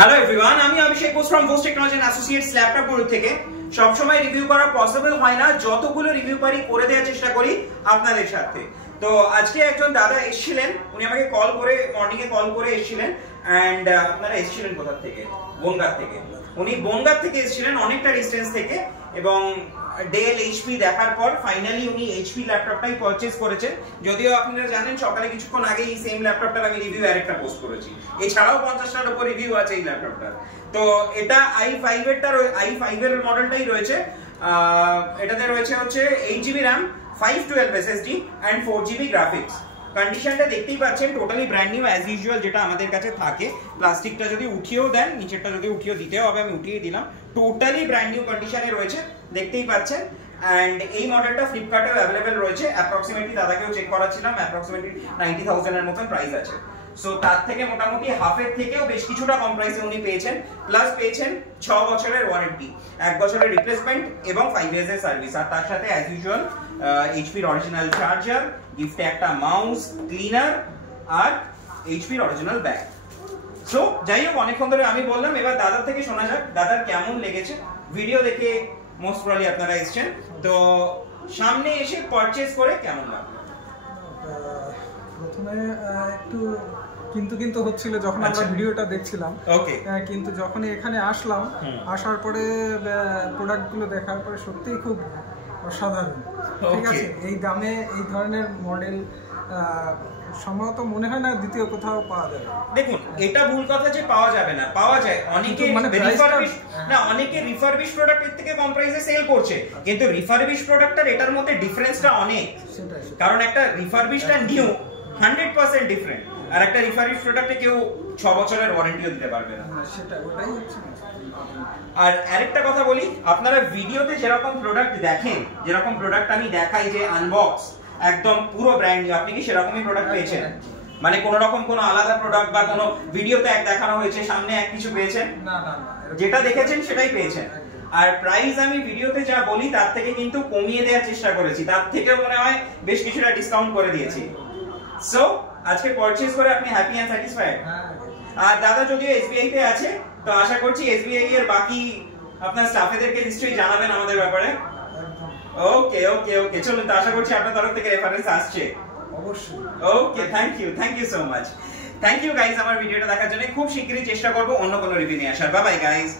Hello everyone, আমি Abhishek Bose from Bose technology and associates laptop group থেকে। সব সময় রিভিউ করা পসিবল হয় না, যতগুলো রিভিউ পারি করে দেওয়ার চেষ্টা করি আপনাদের সাথে। তো আজকে একজন দাদা এসেছিলেন, উনি আমাকে কল করে মর্নিং এ কল করে এসেছিলেন। এন্ড আপনারা এসেছিলেন কোথা থেকে? বনগাঁ থেকে। উনি বনগাঁ থেকে এসেছিলেন, অনেকটা ডিস্টেন্স থেকে, এবং ডেল এইচপি দেখার পর ফাইনালি উনি এইচপি ল্যাপটপটাই পারচেজ করেছেন। যদিও আপনারা জানেন সকালে কিছুক্ষণ আগে এই সেম ল্যাপটপটার আমি রিভিউ আরেকটা পোস্ট করেছি। এছাড়াও 50টার উপর রিভিউ আছে এই ল্যাপটপটার। তো এটা i5 এর মডেলটাই রয়েছে। এটাতে রয়েছে হচ্ছে 8GB RAM, 512 SSD and 4GB graphics. কন্ডিশনটা দেখতেই পাচ্ছেন, totally brand new as usual যেটা আমাদের কাছে থাকে। প্লাস্টিকটা যদি উঠিয়েও দেন, নিচেরটা যদি উঠিয়েও দিতেও হবে, আমি উঠিয়ে দিলাম। টোটালি ব্র্যান্ড নিউ কন্ডিশনে রয়েছে, দেখতেই পাচ্ছেন। এন্ড এই মডেলটা ফ্লিপকার্টেও অ্যাভেলেবেল রয়েছে। অ্যাপ্রক্সিমেটলি দাদাকেও চেক করাচ্ছিলাম, অ্যাপ্রক্সিমেটলি 90,000 এর মতন প্রাইস আছে। সো তার থেকে মোটামুটি হাফের থেকেও বেশ কিছুটা কম প্রাইসে উনি পেয়েছেন। প্লাস পেয়েছেন 6 বছরের ওয়ারেন্টি, 1 বছরের রিপ্লেসমেন্ট এবং 5 ইয়ার্স এর সার্ভিস। আর তার সাথে অ্যাজ ইউজুয়াল এইচপির অরিজিনাল চার্জার, গিফটে একটা মাউস, ক্লিনার আর এইচপির অরিজিনাল ব্যাগ। সো যাই হোক, অনেকক্ষণ ধরে আমি বললাম, এবার দাদার থেকে শোনা যাক দাদার কেমন লেগেছে। ভিডিও দেখে মোস্ট প্রবাবলি আপনারা এসেছেন, তো সামনে এসে পারচেজ করে কেমন লাগলো? প্রথমে একটু কিন্তু হচ্ছিল যখন আমরা ভিডিওটা দেখছিলাম। ওকে। কিন্তু যখনই এখানে আসলাম, আসার পরে প্রোডাক্টগুলো দেখার পরে সত্যিই খুব অসাধারণ। ঠিক আছে, এই দামে এই ধরনের মডেল সম্ভবত মনে হয় না দ্বিতীয় কোথাও পাওয়া যাবে। দেখুন, এটা ভুল কথা যে পাওয়া যাবে না, পাওয়া যায়। অনেকে অনেকে রিফারবিশ প্রোডাক্টের থেকে কম প্রাইসে সেল করছে, কিন্তু রিফারবিশ প্রোডাক্ট আর এটার মধ্যে ডিফারেন্সটা অনেক। কারণ একটা রিফারবিশড আর নিউ 100% ডিফারেন্ট, আর একটা রিফারবিশ প্রোডাক্টে কেউ 6 বছরের ওয়ারেন্টিও দিতে পারবে না। সেটা ওটাই হচ্ছে। আর আরেকটা কথা বলি, আপনারা ভিডিওতে যেরকম প্রোডাক্ট দেখেন, যেরকম প্রোডাক্ট আমি দেখাই যে আনবক্স একদম পুরো ব্র্যান্ড নিউ, আপনি কি সেরকমই প্রোডাক্ট পেয়েছেন? মানে কোন রকম কোন আলাদা প্রোডাক্ট বা কোন ভিডিওতে এক দেখানো হয়েছে, সামনে এক কিছু পেয়েছেন? না না, যেটা দেখেছেন সেটাই পেয়েছেন। আর প্রাইস আমি ভিডিওতে যা বলি তার থেকে কিন্তু কমিয়ে দেওয়ার চেষ্টা করেছি, তার থেকেও মনে হয় বেশ কিছুটা ডিসকাউন্ট করে দিয়েছি। সো আজকে পারচেজ করে আপনি হ্যাপি এন্ড স্যাটিসফাইড? আর দাদা যদিও এসবিআই তে আছে, তো আশা করছি এসবিআই এর বাকি আপনার স্টাফেদেরকে নিশ্চয়ই জানাবেন আমাদের ব্যাপারে। ওকে ওকে ওকে, চলুন, তো আশা করছি আপনার তরফ থেকে রেফারেন্স আসছে অবশ্যই। Okay, thank you so much. Thank you guys আমার ভিডিওটা দেখার জন্য। খুব শিগগিরই চেষ্টা করব অন্য কোনো রিভিউ নিয়ে আসার। Bye bye guys.